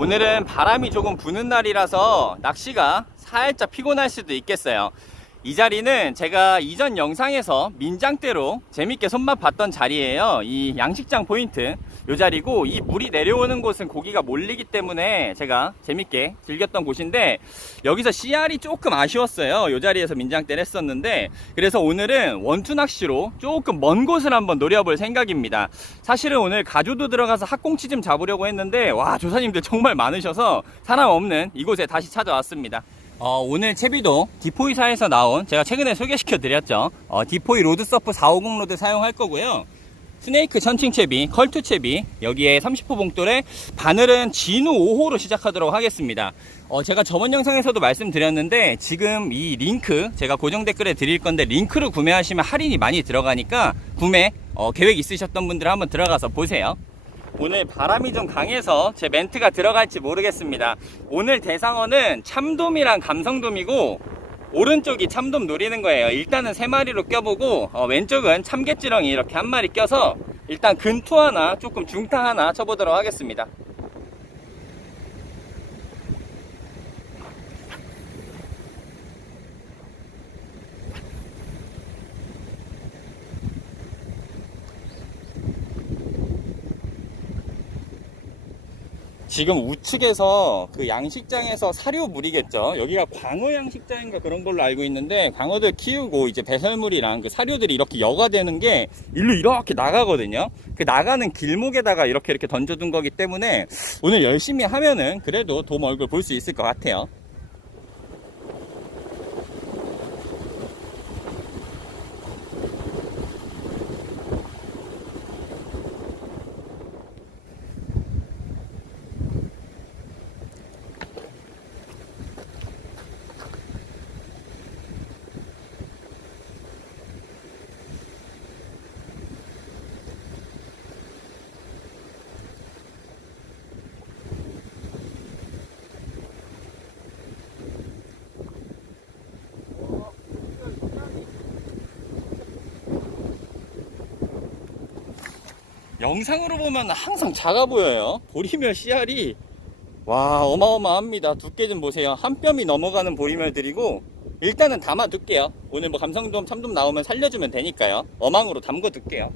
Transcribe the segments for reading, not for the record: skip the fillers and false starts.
오늘은 바람이 조금 부는 날이라서 낚시가 살짝 피곤할 수도 있겠어요. 이 자리는 제가 이전 영상에서 민장대로 재밌게 손맛 봤던 자리예요. 이 양식장 포인트 이 자리고, 이 물이 내려오는 곳은 고기가 몰리기 때문에 제가 재밌게 즐겼던 곳인데, 여기서 CR이 조금 아쉬웠어요. 이 자리에서 민장대를 했었는데, 그래서 오늘은 원투 낚시로 조금 먼 곳을 한번 노려볼 생각입니다. 사실은 오늘 가조도 들어가서 학꽁치 좀 잡으려고 했는데, 와, 조사님들 정말 많으셔서 사람 없는 이곳에 다시 찾아왔습니다. 오늘 채비도 디포이사에서 나온, 제가 최근에 소개시켜 드렸죠, 디포이 로드서프 450 로드 사용할 거고요. 스네이크 천칭 채비, 컬투 채비, 여기에 30호 봉돌에 바늘은 진우 5호로 시작하도록 하겠습니다. 제가 저번 영상에서도 말씀드렸는데, 지금 이 링크 제가 고정 댓글에 드릴 건데, 링크를 구매하시면 할인이 많이 들어가니까 구매 계획 있으셨던 분들 한번 들어가서 보세요. 오늘 바람이 좀 강해서 제 멘트가 들어갈지 모르겠습니다. 오늘 대상어는 참돔이랑 감성돔이고, 오른쪽이 참돔 노리는 거예요. 일단은 3마리로 껴보고, 왼쪽은 참개찌렁이 이렇게 한 마리 껴서 일단 근투 하나, 조금 중타 하나 쳐보도록 하겠습니다. 지금 우측에서 그 양식장에서 사료물이겠죠. 여기가 광어 양식장인가 그런 걸로 알고 있는데, 광어들 키우고 이제 배설물이랑 그 사료들이 이렇게 여과되는 게 일로 이렇게 나가거든요. 그 나가는 길목에다가 이렇게 던져둔 거기 때문에 오늘 열심히 하면은 그래도 돔 얼굴 볼 수 있을 것 같아요. 영상으로 보면 항상 작아 보여요. 보리멸 씨알이 와, 어마어마합니다. 두께 좀 보세요. 한 뼘이 넘어가는 보리멸들이고, 일단은 담아둘게요. 오늘 뭐 감성돔, 참돔 나오면 살려주면 되니까요. 어망으로 담궈둘게요.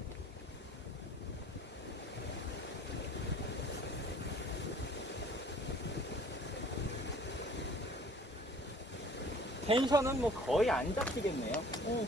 텐션은 뭐 거의 안 잡히겠네요. 오.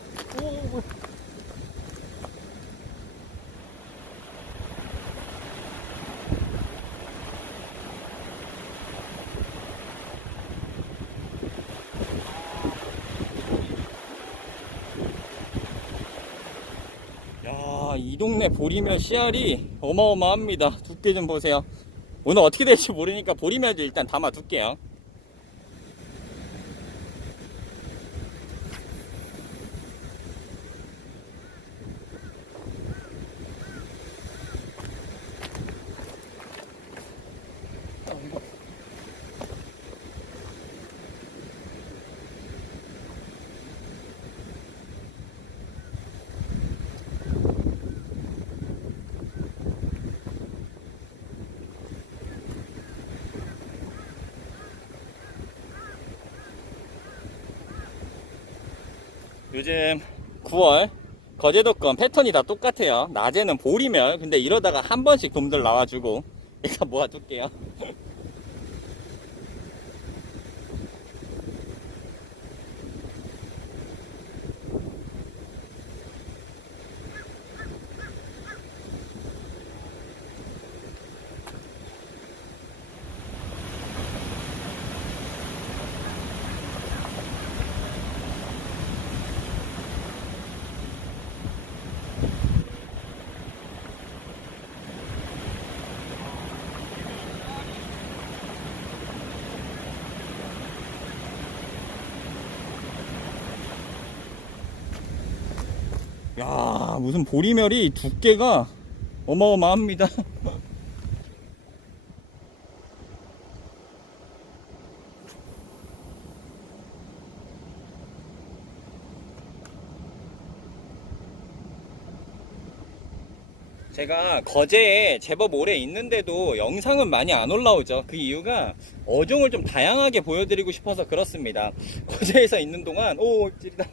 야, 이 동네 보리멸 씨알이 어마어마합니다. 두께 좀 보세요. 오늘 어떻게 될지 모르니까 보리멸도 일단 담아둘게요. 요즘 9월 거제도권 패턴이 다 똑같아요. 낮에는 보리멸, 근데 이러다가 한 번씩 돔들 나와주고, 얘가 모아둘게요. 야, 무슨 보리멸이 두께가 어마어마합니다. 제가 거제에 제법 오래 있는데도 영상은 많이 안 올라오죠. 그 이유가 어종을 좀 다양하게 보여드리고 싶어서 그렇습니다. 거제에서 있는 동안 찌리다.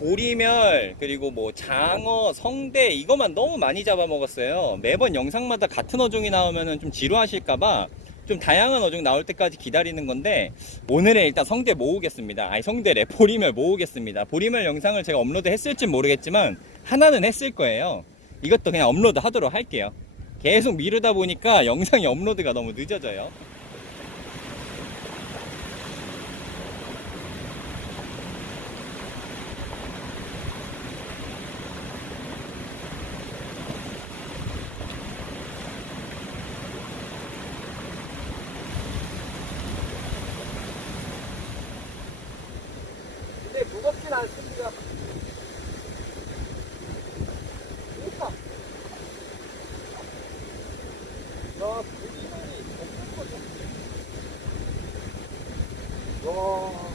보리멸 그리고 뭐 장어, 성대 이것만 너무 많이 잡아먹었어요. 매번 영상마다 같은 어종이 나오면 좀 지루하실까봐 좀 다양한 어종 나올 때까지 기다리는 건데, 오늘은 일단 성대 모으겠습니다. 성대래, 보리멸 모으겠습니다. 보리멸 영상을 제가 업로드 했을진 모르겠지만 하나는 했을 거예요. 이것도 그냥 업로드 하도록 할게요. 계속 미루다 보니까 영상이 업로드가 너무 늦어져요. 근데 무겁진 않습니다. 좋다. 야, 보리멸이 없는 거죠. 와.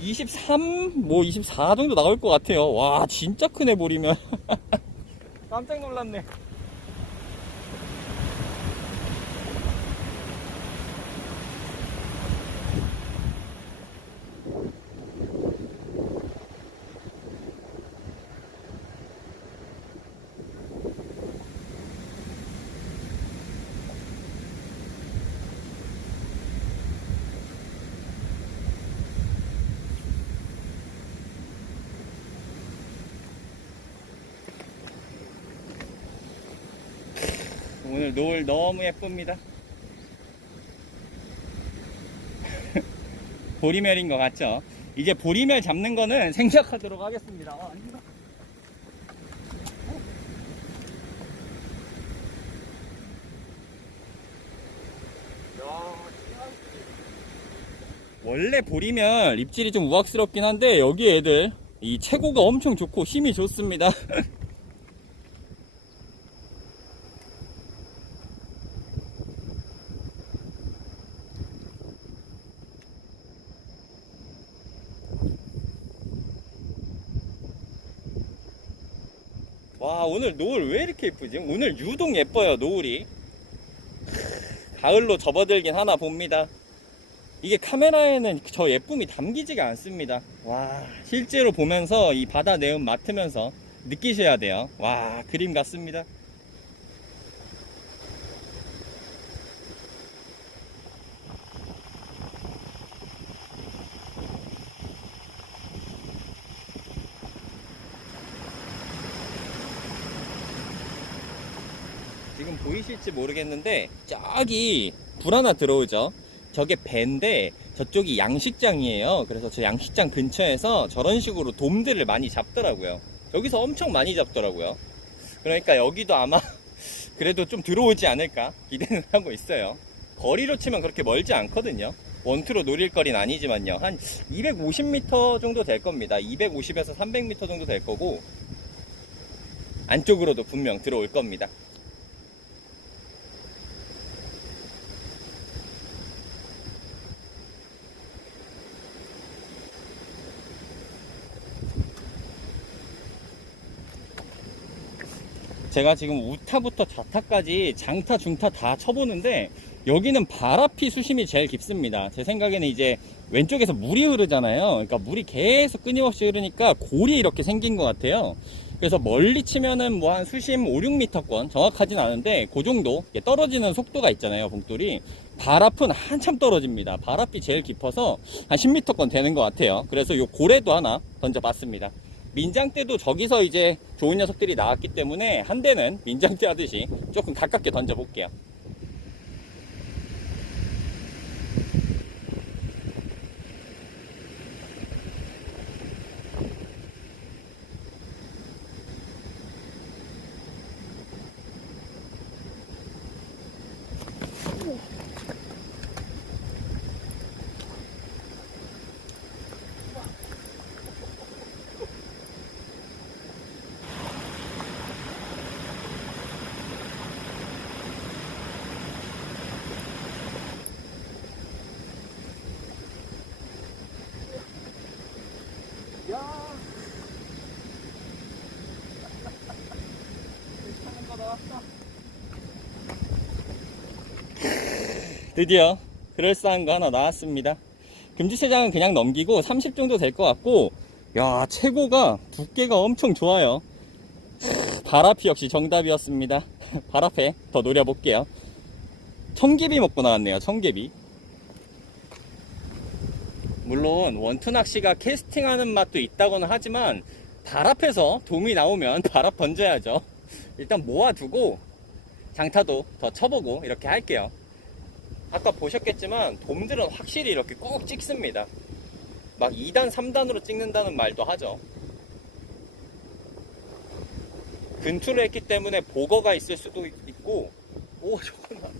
23, 뭐 24 정도 나올 것 같아요. 와, 진짜 크네, 보리멸. 깜짝 놀랐네. 오늘 노을 너무 예쁩니다. 보리멸인 것 같죠? 이제 보리멸 잡는 거는 생략하도록 하겠습니다. 아닌가? 원래 보리멸 입질이 좀 우악스럽긴 한데 여기 애들 이 체고가 엄청 좋고 힘이 좋습니다. 와, 오늘 노을 왜 이렇게 예쁘지? 오늘 유독 예뻐요, 노을이. 가을로 접어들긴 하나 봅니다. 이게 카메라에는 저 예쁨이 담기지가 않습니다. 와, 실제로 보면서 이 바다 내음 맡으면서 느끼셔야 돼요. 와, 그림 같습니다. 지금 보이실지 모르겠는데 저기 불 하나 들어오죠. 저게 배인데 저쪽이 양식장이에요. 그래서 저 양식장 근처에서 저런 식으로 돔들을 많이 잡더라고요. 여기서 엄청 많이 잡더라고요. 그러니까 여기도 아마 그래도 좀 들어오지 않을까 기대는 하고 있어요. 거리로 치면 그렇게 멀지 않거든요. 원투로 노릴 거리는 아니지만요. 한 250m 정도 될 겁니다. 250에서 300m 정도 될 거고 안쪽으로도 분명 들어올 겁니다. 제가 지금 우타부터 좌타까지 장타 중타 다 쳐보는데 여기는 발앞이 수심이 제일 깊습니다. 제 생각에는 이제 왼쪽에서 물이 흐르잖아요. 그러니까 물이 계속 끊임없이 흐르니까 골이 이렇게 생긴 것 같아요. 그래서 멀리 치면은 뭐 한 수심 5, 6m권 정확하진 않은데 그 정도 떨어지는 속도가 있잖아요. 봉돌이 발앞은 한참 떨어집니다. 발앞이 제일 깊어서 한 10m권 되는 것 같아요. 그래서 요 고래도 하나 던져봤습니다. 민장 때도 저기서 이제 좋은 녀석들이 나왔기 때문에 한 대는 민장 때 하듯이 조금 가깝게 던져볼게요. 드디어 그럴싸한 거 하나 나왔습니다. 금지체장은 그냥 넘기고 30 정도 될 것 같고, 야, 최고가 두께가 엄청 좋아요. 바라피 역시 정답이었습니다. 바라페 더 노려볼게요. 청개비 먹고 나왔네요. 청개비. 물론 원투 낚시가 캐스팅하는 맛도 있다고는 하지만 발 앞에서 돔이 나오면 발 앞 던져야죠. 일단 모아두고 장타도 더 쳐보고 이렇게 할게요. 아까 보셨겠지만 돔들은 확실히 이렇게 꾹 찍습니다. 막 2단 3단으로 찍는다는 말도 하죠. 근투를 했기 때문에 보거가 있을 수도 있고. 오, 잠깐만.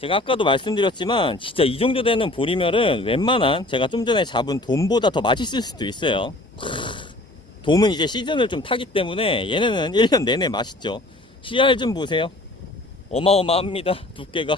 제가 아까도 말씀드렸지만 진짜 이 정도 되는 보리멸은 웬만한 제가 좀 전에 잡은 돔보다 더 맛있을 수도 있어요. 돔은 이제 시즌을 좀 타기 때문에 얘네는 1년 내내 맛있죠. CR 좀 보세요. 어마어마합니다. 두께가.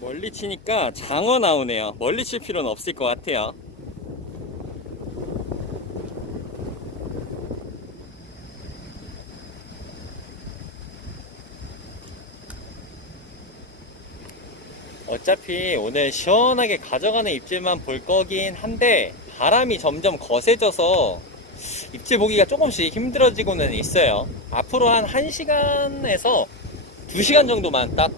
멀리 치니까 장어 나오네요. 멀리 칠 필요는 없을 것 같아요. 어차피 오늘 시원하게 가져가는 입질만 볼 거긴 한데 바람이 점점 거세져서 입질 보기가 조금씩 힘들어지고는 있어요. 앞으로 한 1시간에서 2시간 정도만 딱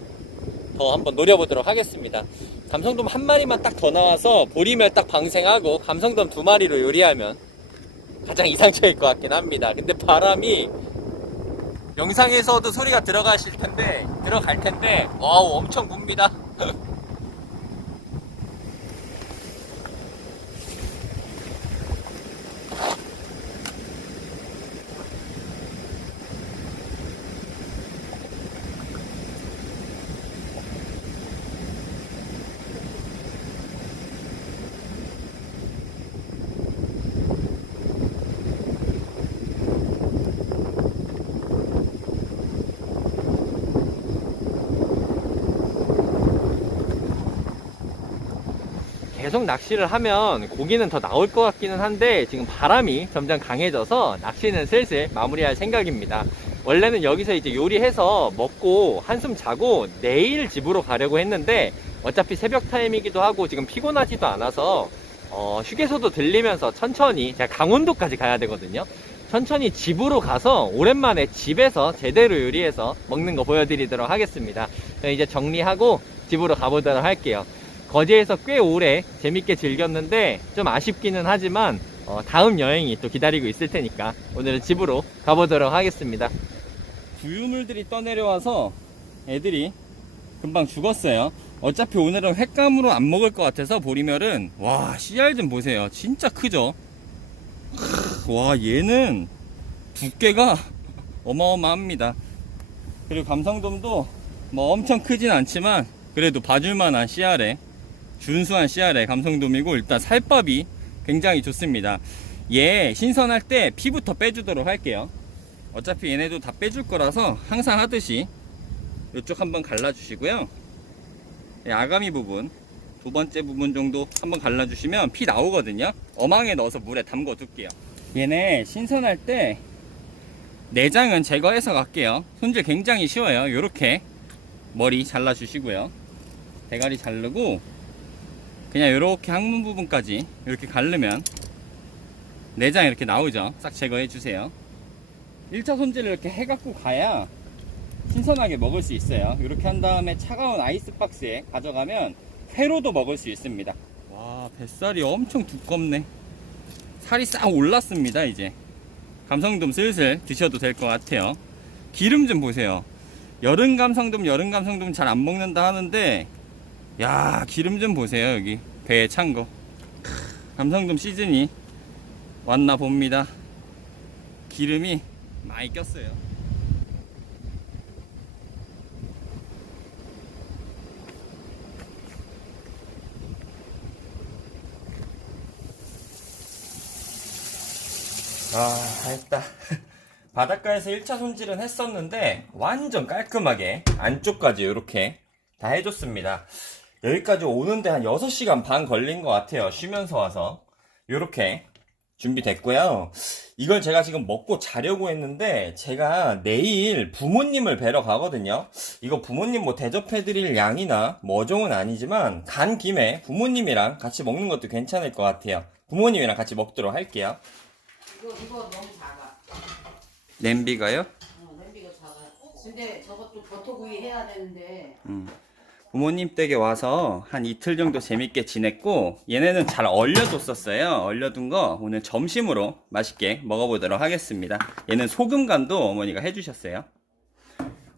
더 한번 노려보도록 하겠습니다. 감성돔 한 마리만 딱 더 나와서 보리멸 딱 방생하고 감성돔 2마리로 요리하면 가장 이상적일 것 같긴 합니다. 근데 바람이 영상에서도 소리가 들어갈 텐데 와우, 엄청 붑니다. 계속 낚시를 하면 고기는 더 나올 것 같기는 한데 지금 바람이 점점 강해져서 낚시는 슬슬 마무리할 생각입니다. 원래는 여기서 이제 요리해서 먹고 한숨 자고 내일 집으로 가려고 했는데 어차피 새벽 타임이기도 하고 지금 피곤하지도 않아서 휴게소도 들리면서 천천히, 제가 강원도까지 가야 되거든요. 천천히 집으로 가서 오랜만에 집에서 제대로 요리해서 먹는 거 보여드리도록 하겠습니다. 이제 정리하고 집으로 가보도록 할게요. 거제에서 꽤 오래 재밌게 즐겼는데 좀 아쉽기는 하지만 다음 여행이 또 기다리고 있을 테니까 오늘은 집으로 가보도록 하겠습니다. 부유물들이 떠내려와서 애들이 금방 죽었어요. 어차피 오늘은 횟감으로 안 먹을 것 같아서 보리멸은, 와, CR 좀 보세요. 진짜 크죠? 와, 얘는 두께가 어마어마합니다. 그리고 감성돔도 뭐 엄청 크진 않지만 그래도 봐줄만한 CR에, 준수한 CR의 감성돔이고, 일단 살밥이 굉장히 좋습니다. 얘 신선할 때 피부터 빼주도록 할게요. 어차피 얘네도 다 빼줄 거라서 항상 하듯이 이쪽 한번 갈라주시고요. 아가미 부분, 두 번째 부분 정도 한번 갈라주시면 피 나오거든요. 어망에 넣어서 물에 담궈 둘게요. 얘네 신선할 때 내장은 제거해서 갈게요. 손질 굉장히 쉬워요. 요렇게 머리 잘라주시고요. 대가리 자르고 그냥 요렇게 항문 부분까지 이렇게 가르면 내장 이렇게 나오죠. 싹 제거해 주세요. 1차 손질을 이렇게 해갖고 가야 신선하게 먹을 수 있어요. 이렇게 한 다음에 차가운 아이스박스에 가져가면 회로도 먹을 수 있습니다. 와, 뱃살이 엄청 두껍네. 살이 싹 올랐습니다. 이제 감성돔 슬슬 드셔도 될 것 같아요. 기름 좀 보세요. 여름 감성돔 잘 안 먹는다 하는데, 야, 기름 좀 보세요. 여기 배에 찬 거. 감성돔 시즌이 왔나 봅니다. 기름이 많이 꼈어요. 다 했다. 바닷가에서 1차 손질은 했었는데 완전 깔끔하게 안쪽까지 이렇게 다 해줬습니다. 여기까지 오는데 한 6시간 반 걸린 것 같아요. 쉬면서 와서. 이렇게 준비됐고요. 이걸 제가 지금 먹고 자려고 했는데 제가 내일 부모님을 뵈러 가거든요. 이거 부모님 뭐 대접해드릴 양이나 뭐 어종은 아니지만 간 김에 부모님이랑 같이 먹는 것도 괜찮을 것 같아요. 부모님이랑 같이 먹도록 할게요. 이거 너무 작아. 냄비가요? 냄비가 작아. 근데 저것도 버터구이 해야 되는데. 부모님 댁에 와서 한 이틀 정도 재밌게 지냈고, 얘네는 잘 얼려뒀었어요. 얼려둔 거 오늘 점심으로 맛있게 먹어보도록 하겠습니다. 얘는 소금간도 어머니가 해주셨어요.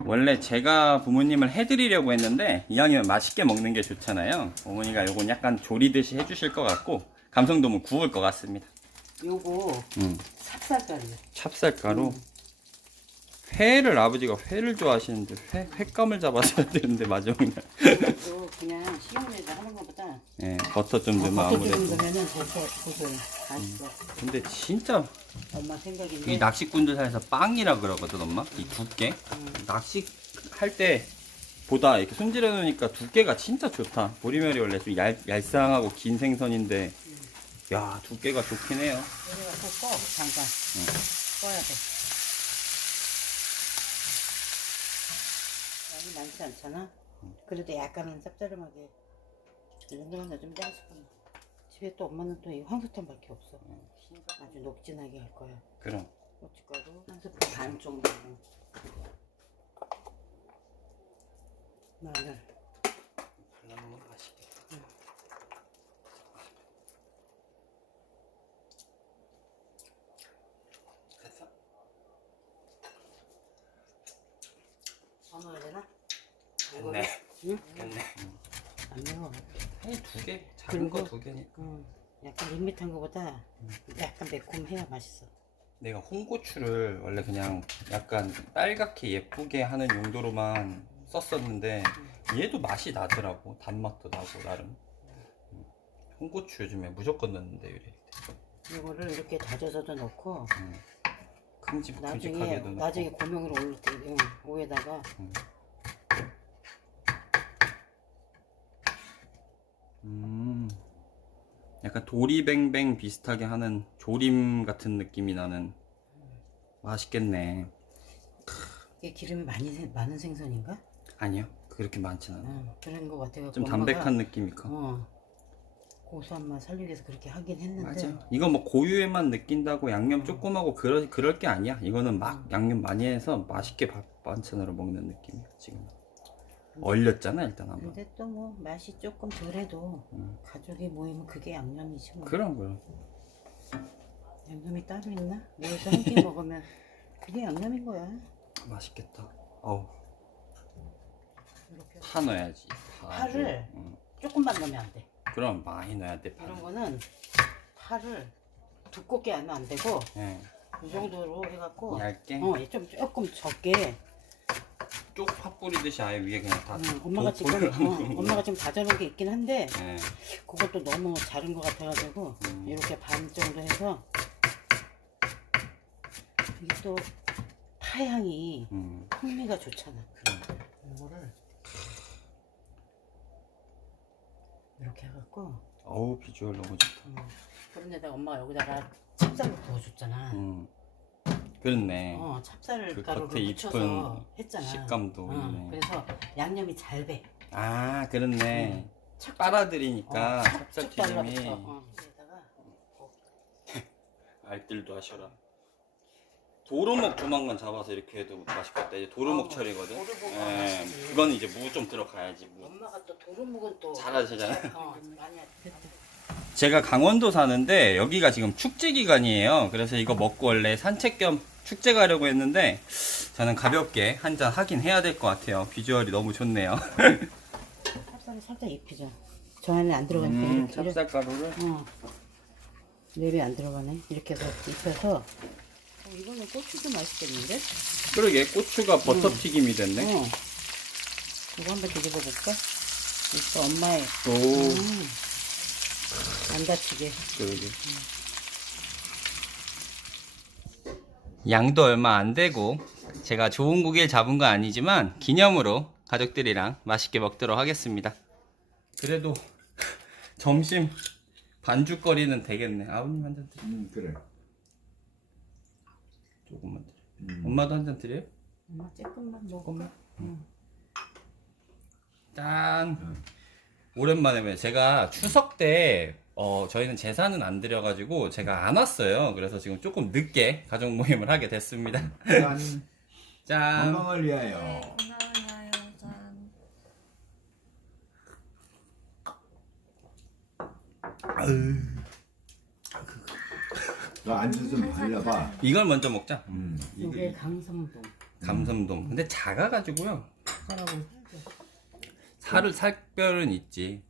원래 제가 부모님을 해드리려고 했는데 이왕이면 맛있게 먹는 게 좋잖아요. 어머니가 요건 약간 조리듯이 해주실 것 같고, 감성돔은 구울 것 같습니다. 요거 찹쌀가루야. 찹쌀가루. 회를 아버지가 회를 좋아하시는데 횟감을 잡았어야 되는데 마지막날. 이거 그냥 식용유에다 하는 것보다 예, 버터 좀 넣으면 버터 좀 아무래도. 넣으면은 더 고소해. 맛있어. 근데 진짜 엄마 생각인데. 이 낚시꾼들 사이에서 빵이라 그러거든, 엄마. 이 두께. 낚시 할 때 보다 이렇게 손질해 놓으니까 두께가 진짜 좋다. 보리멸이 원래 좀 얄쌍하고 긴 생선인데, 야, 두께가 좋긴 해요. 우리가 꼭 잠깐 꺼야 돼. 양이 많지 않잖아. 그래도 약간은 짭짤하게. 이런 거좀 짜주고. 집에 또 엄마는 또 이 황소탕밖에 없어. 아주 녹진하게 할 거야. 그럼. 고춧가루 한 스푼 반 정도. 마늘. 발라놓으면 맛있겠다. 됐어? 더 넣어야 되나? 됐네. 응? 됐네. 안 매워. 한 두 개? 작은 거 그리고- 두 개니까. 약간 밋밋한 거보다 약간 매콤해야 맛있어. 내가 홍고추를 원래 그냥 약간 빨갛게 예쁘게 하는 용도로만 썼었는데 얘도 맛이 나더라고. 단맛도 나고 나름. 홍고추 요즘에 무조건 넣는데 요리할 때. 이거를 이렇게 다져서도 넣고 큼직큼직하게도 넣고. 나중에 고명으로 올릴 때 오에다가 약간 도리뱅뱅 비슷하게 하는 조림 같은 느낌이 나는. 맛있겠네. 이게 기름이 많은 생선인가? 아니요, 그렇게 많진 않아요. 그런 거 같아요. 좀 담백한 느낌이니까. 고소한 맛 살리기 위해서 그렇게 하긴 했는데. 맞아. 이거 뭐 고유의 맛 느낀다고 양념 조금 하고 그럴 게 아니야. 이거는 막 양념 많이 해서 맛있게 밥 반찬으로 먹는 느낌이야 지금. 얼렸잖아 일단 한번. 근데 또 뭐 맛이 조금 덜해도 가족이 모이면 그게 양념이지 뭐. 그럼. 양념이 따로 있나? 모여서 한 끼 먹으면 그게 양념인 거야. 맛있겠다. 어우. 이렇게 파 넣어야지. 파를 응. 조금만 넣으면 안 돼. 그럼 많이 넣어야 돼. 이런 거는 파를 두껍게 하면 안 되고 예. 이 정도로 해갖고 얇게. 조금 적게. 쪽 파 뿌리듯이 아예 위에 그냥 다. 엄마가 지금 다져놓은 게 있긴 한데 예. 그것도 너무 자른 것 같아가지고 이렇게 반 정도 해서 이게 또 파향이 풍미가 좋잖아. 이거를 이렇게 해갖고 어우 비주얼 너무 좋다. 그런데다가 엄마가 여기다가 찹쌀을 부어줬잖아. 그렇네. 찹쌀 그 가루를 겉에 묻혀서 이쁜 했잖아. 식감도 있네. 그래서 양념이 잘 배. 아 그렇네. 빨아들이니까 찹쌀 착 튀김이. 달라붙어. 여기다가 알뜰도 하셔라. 도루묵 조만간 잡아서 이렇게 해도 맛있겠다. 이제 도루묵철이거든. 도루묵 예, 맛있지. 그거는 이제 무 좀 들어가야지. 무. 엄마가 또 도루묵은 또 잘하시잖아요. 많이 됐다. 제가 강원도 사는데 여기가 지금 축제 기간이에요. 그래서 이거 먹고 원래 산책 겸 축제 가려고 했는데 저는 가볍게 한 잔 하긴 해야 될 것 같아요. 비주얼이 너무 좋네요. 찹쌀을 살짝 입히자. 저 안에 안 들어가니까 찹쌀가루를 랩이 안 들어가네. 이렇게 해서 입혀서 이거는 고추도 맛있겠는데? 그러게 고추가 버터 튀김이 됐네. 이거 한번 뒤집어 볼까? 이거 엄마의 오, 안 다치게. 그러게. 양도 얼마 안 되고 제가 좋은 고기를 잡은 건 아니지만 기념으로 가족들이랑 맛있게 먹도록 하겠습니다. 그래도 점심 반죽거리는 되겠네. 아버님 한 잔 드세요. 그래. 조금만 드려. 엄마도 한 잔 드려요? 엄마 조금만 먹어. 조금만. 짠. 오랜만에 제가 추석 때 저희는 제사는 안 드려가지고 제가 안 왔어요. 그래서 지금 조금 늦게 가족 모임을 하게 됐습니다. 짠. 짠. 건강을 위하여. 건강하나요, 짠. 너 안주 좀 발라봐. 이걸 먼저 먹자. 이게 강성동. 감성돔. 근데 작아가지고요. 쌀하고 살을 살별은 있지.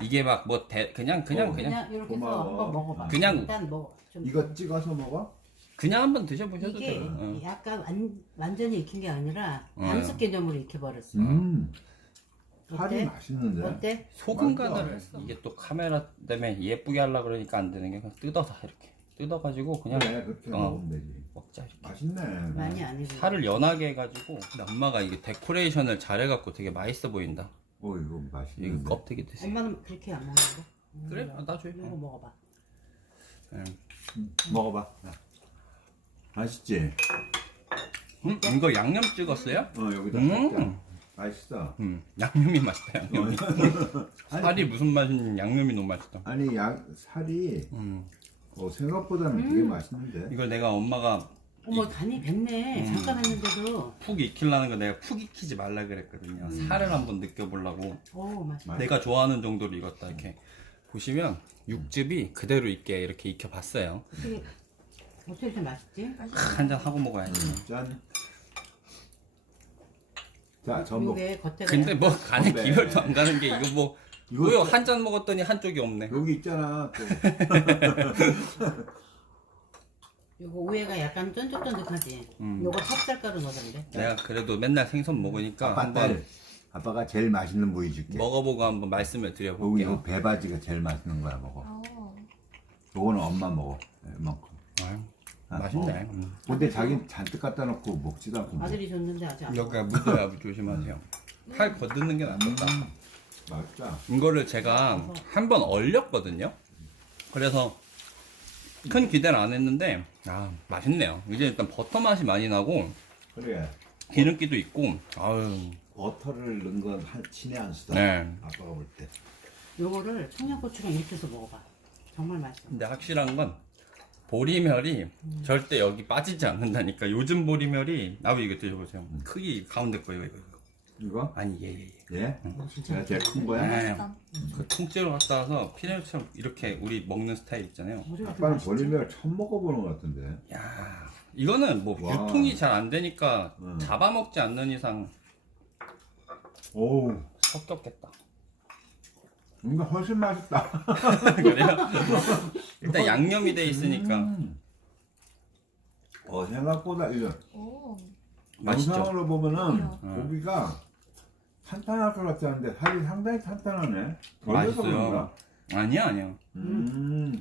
이게 막 뭐 그냥 그냥 이렇게 해서 고마워. 한번 먹어봐. 그냥- 일단 먹어. 좀 이거 찍어서 먹어? 그냥 한번 드셔보셔도 이게 돼요. 어. 약간 완전히 익힌 게 아니라 어. 반숙 개념으로 익혀버렸어. 살이 어때? 맛있는데? 어때? 소금 맛있어. 간을 했어. 이게 또 카메라 때문에 예쁘게 하려고 그러니까 안 되는 게 그냥 뜯어서 이렇게 뜯어가지고 그냥 그래, 그렇게 먹으면 되지. 먹자 이렇게. 맛있네. 많이 안 익어. 살을 연하게 해가지고. 근데 엄마가 이게 데코레이션을 잘해갖고 되게 맛있어 보인다. 이거 이거 맛있는데. 껍데기 드세요. 엄마는 그렇게 안 먹는 거? 그래? 아, 나 줘요. 이거 먹어봐. 먹어봐. 맛있지? 이거 양념 찍었어요? 여기다 음. 살짝. 맛있어. 양념이 맛있다. 양념이. 아니, 살이 무슨 맛인지 양념이 너무 맛있다. 아니 살이 생각보다는 되게 맛있는데. 이걸 내가 엄마가 어머 간이 뱄네. 잠깐 했는데도. 푹 익히려는 거 내가 푹 익히지 말라 그랬거든요. 살을 한번 느껴보려고. 오 맛있다. 내가 좋아하는 정도로 익었다. 이렇게 보시면 육즙이 그대로 있게 이렇게 익혀봤어요. 어떻게 이렇게 맛있지? 한 잔 하고 먹어야지. 짠. 자, 전복. 이게 겉에가 근데 뭐 간에 건배. 기별도 안 가는 게 이거 뭐 이거 뭐요? 또- 한 잔 먹었더니 한쪽이 없네. 여기 있잖아. 또. 이거 우회가 약간 쫀득쫀득하지. 요거 찹쌀가루 넣었는데. 내가 그래도 맨날 생선 먹으니까 아빠 한번 딸. 아빠가 제일 맛있는 부위 줄게. 먹어보고 한번 말씀을 이거 드려볼게요. 배바지가 제일 맛있는 거야 먹어. 어. 요거는 엄마 먹어. 이만큼. 아유, 아, 맛있네. 근데 자기 잔뜩 갖다 놓고 먹지도 않고. 먹어. 아들이 줬는데 아직 안 먹어. 여기가 묻어야 조심하세요. 팔 거드는 게 낫겠다. 맛있다. 이거를 제가 한 번 얼렸거든요. 그래서 큰 기대를 안 했는데 맛있네요. 이제 일단 버터 맛이 많이 나고 그래. 기름기도 있고 아유 버터를 넣은 건 친히 안 쓰다. 네. 아빠가 볼 때. 요거를 청양고추랑 이렇게 해서 먹어봐. 정말 맛있어. 근데 확실한 건 보리멸이 절대 여기 빠지지 않는다니까. 요즘 보리멸이 이거 드셔보세요. 크기 가운데 거예요 이거. 이거? 아니 얘. 예? 진짜 내가 제일 큰 거야? 네. 그 통째로 갖다 와서 피레처럼 이렇게 우리 먹는 스타일 있잖아요. 우리가 좀 아빠는 맛있지? 보리멸 처음 먹어보는 것 같은데. 야 이거는 뭐 와. 유통이 잘 안 되니까 잡아먹지 않는 이상 오, 섞였겠다. 이거 훨씬 맛있다. 그래요? 일단 양념이 돼 있으니까 생각보다 이거 오. 맛있죠. 영상으로 보면은 음. 고기가 탄탄할 것 같지 않은데 살이 상당히 탄탄하네. 덜려서 맛있어요. 그런가? 아니야.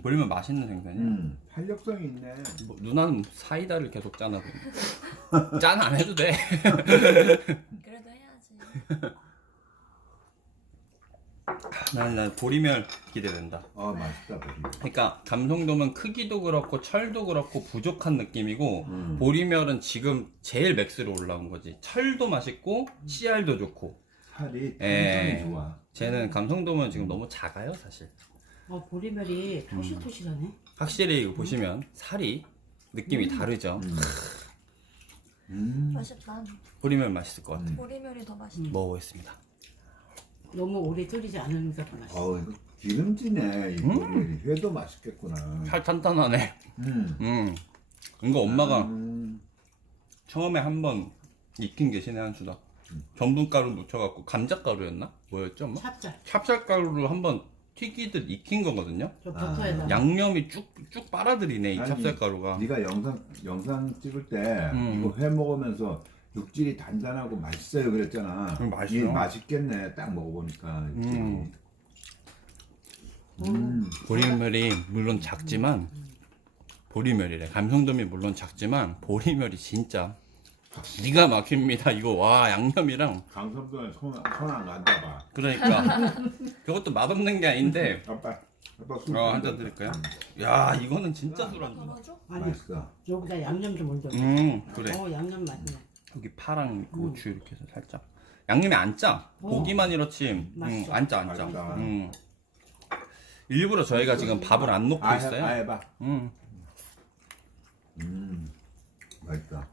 보리멸 맛있는 생선이야. 탄력성이 있네. 뭐, 누나는 사이다를 계속 짜나 보네. 짠 안 해도 돼. 그래도 해야지. 난 보리멸 기대된다. 맛있다 보리멸. 그러니까 감성돔은 크기도 그렇고 철도 그렇고 부족한 느낌이고 보리멸은 지금 제일 맥스로 올라온 거지. 철도 맛있고 CR도 좋고. 살이 예. 탄성이 좋아. 쟤는 감성돔은 지금 너무 작아요 사실. 보리멸이 토실토실하네. 확실히 이거 보시면 살이 느낌이 다르죠. 맛있다. 보리멸 맛있을 것 같아요. 보리멸이 더 맛있다. 먹어보겠습니다. 너무 오래 졸이지 않으면서 더 맛있어. 어우, 이거 기름지네. 이 보리멸이. 회도 맛있겠구나. 살 탄탄하네. 음. 이거 엄마가 음. 처음에 한번 익힌 게 신의 한 수다. 전분가루 묻혀갖고 감자가루였나? 뭐였죠, 엄마? 찹쌀. 찹쌀가루를 한번 튀기듯 익힌 거거든요. 저 버터에다. 양념이 쭉쭉 빨아들이네 이 아니, 찹쌀가루가. 네가 영상 찍을 때 음. 이거 회 먹으면서 육질이 단단하고 맛있어요 그랬잖아. 맛있어. 이게 맛있겠네. 딱 먹어보니까. 육질이. 보리멸이 물론 작지만 보리멸이래. 감성돔이 물론 작지만 보리멸이 진짜 기가 막힙니다. 이거 와 양념이랑 강섭도에 손안 간다 봐. 그러니까 그것도 맛없는 게 아닌데. 아빠 술. 한 잔 드릴까요? 야 이거는 진짜 술안주. 덜어줘? 아니 맛있어. 여기다 양념 좀 얹어. 그래. 양념 맛있네. 여기 파랑 고추 이렇게 해서 살짝. 양념이 안 짜. 고기만 이렇지. 맛있어. 안 짜, 안 짜. 맛있다. 일부러 저희가 지금 밥을 안 넣고 있어요. 해봐. 음. 맛있다.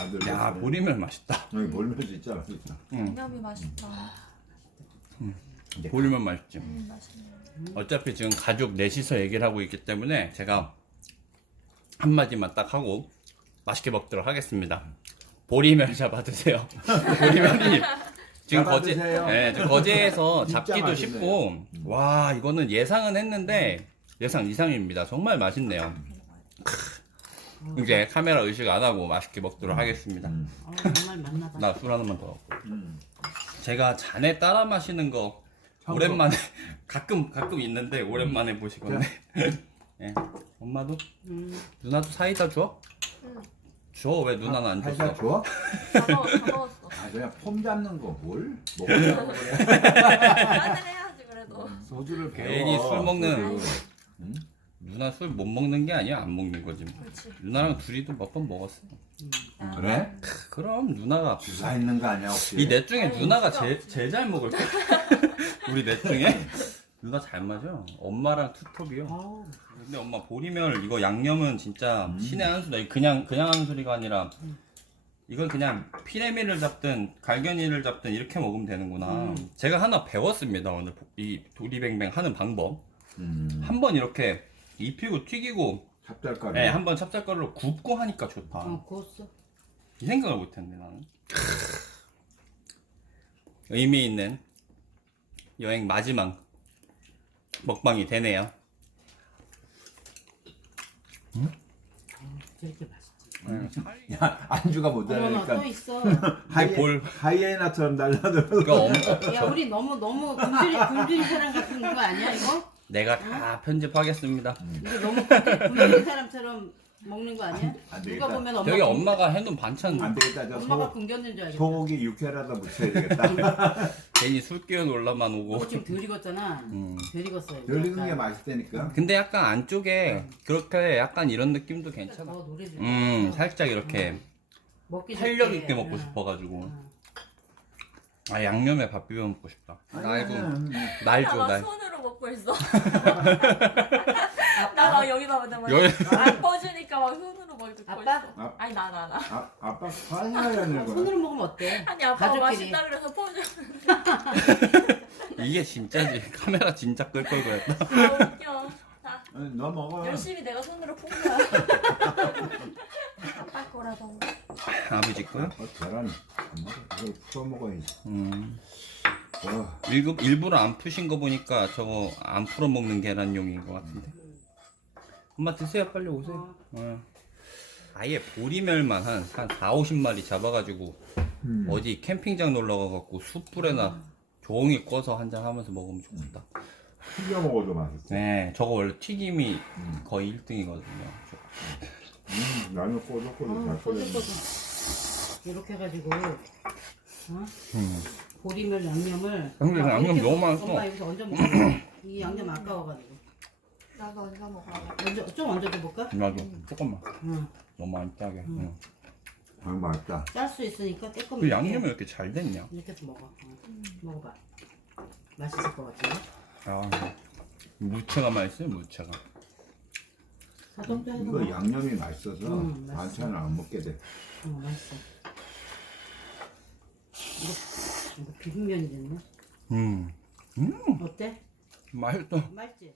아들. 야 먹으래. 보리멸 맛있다. 여기 보리멸 진짜 맛있다. 양념이 맛있다. 보리멸 맛있지. 맛있네. 어차피 지금 가족 넷이서 얘기를 하고 있기 때문에 제가 한마디만 딱 하고 맛있게 먹도록 하겠습니다. 보리멸 잡아 드세요. 보리멸이 지금 잡아 거제, 드세요. 네, 지금 거제에서 진짜 잡기도 맛있네요. 쉽고, 와 이거는 예상은 했는데 예상 이상입니다. 정말 맛있네요. 이제 카메라 의식 안 하고 맛있게 먹도록 하겠습니다. 정말 맛나다. 나 술 하나만 더. 음. 제가 잔에 따라 마시는 거 처음 오랜만에 가끔 있는데 오랜만에 보시겠네. 예. 엄마도 누나도 사이다 줘? 응. 줘. 왜 누나는 안 살살 줬어? 줘? 다 먹었어. 아 그냥 폼 잡는 거 뭘? 먹으려고 그래. 한잔 해야지 그래도. 소주를 괜히 배워. 술 먹는 소주. 응? 누나 술 못 먹는 게 아니야. 안 먹는 거지. 그렇지. 누나랑 둘이도 몇 번 먹었어. 그래? 그럼 누나가 주사 있는 거 아니야 혹시? 이 넷 중에 아니, 누나가 진짜 제일 잘 먹을 거야. 우리 넷 중에 누나 잘 맞아. 엄마랑 투톱이요. 아우, 근데 엄마 보리멸 이거 양념은 진짜 신의 한 수다. 이거 그냥 한 소리가 아니라 이건 그냥 피레미를 잡든 갈견이를 잡든 이렇게 먹으면 되는구나. 제가 하나 배웠습니다. 오늘 이 도리뱅뱅 하는 방법. 한번 이렇게 입히고 튀기고, 찹쌀가루. 네, 한번 찹쌀가루로 굽고 하니까 좋다. 구웠어. 이 생각을 못했네 나는. 의미 있는 여행 마지막 먹방이 되네요. 저렇게 맛있지. 야, 안주가 어머나 또 모자라니까 있어. 하이에나처럼 달라들어. 그러니까 야 우리 너무 굶주린 사람 같은 거 아니야 이거? 내가 다 편집하겠습니다. 이거 너무 굶주린 사람처럼 먹는 거 아니야? 안 누가 되겠다. 보면 여기 엄마가 해놓은 반찬 안 되겠다. 저 엄마가 굶겼는 줄 알겠다. 소고기 육회라도 묻혀야 되겠다. 괜히 술 끼워 놀라만 오고. 너 지금 덜 익었잖아. 덜 익었어요. 덜 익은 게 맛있다니까. 근데 약간 안쪽에 그렇게 약간 이런 느낌도 괜찮아. 더 노래 좀. 살짝 이렇게 먹기 탄력 좋게. 있게 먹고 응. 싶어가지고. 아 양념에 밥 비벼 먹고 싶다. 아이고 아니야. 날 줘 나 날. 손으로 먹고 있어. 나 막 여기다 막 여기- 안 퍼주니까 막 손으로 막 듣고 아빠? 있어. 아니 나. 아빠 화해하려는 거야. 손으로 먹으면 어때? 아니 아빠가 가족끼리. 맛있다 그래서 퍼줘. 이게 진짜지. 카메라 진짜 끌 걸 그랬다. 아 웃겨. 자 너 먹어. 열심히 내가 손으로 푼 거야. 아빠 거라도. 아버지 거요? 계란 안 먹어. 이걸 풀어 먹어야지. 일부러 안 푸신 거 보니까 저거 안 풀어 먹는 계란용인 것 같은데. 엄마 드세요. 빨리 오세요. 아예 보리멸만 한 4, 50마리 잡아가지고 어디 캠핑장 놀러 가갖고 숯불에나 종이 꺼서 한잔 하면서 먹으면 좋겠다. 튀겨 먹어도 맛있어. 네, 저거 원래 튀김이 거의 1등이거든요. 나는 꼬들꼬들 잘 끓여. 이렇게 해가지고 보리멸 양념을. 근데 그 양념 이렇게 너무 많았어. 엄마 여기서 얹어 먹어. 이 양념 아까워가지고. 나도 얹어 먹어. 좀 얹어줘 볼까? 나도 조금만. 응. 너무 안 짜게. 아 맛있다. 짤 수 있으니까 조금. 그 양념이 왜 이렇게 잘 됐냐? 이렇게 해서 먹어. 먹어봐. 맛있을 것 같은데? 아, 무채가 맛있어요. 무채가. 사동자에서 이거 양념이 맛있어서 맛있어. 반찬을 안 먹게 돼. 맛있어. 이거 이거 비빔면이 됐네. 음. 어때? 맛있다. 맛있지?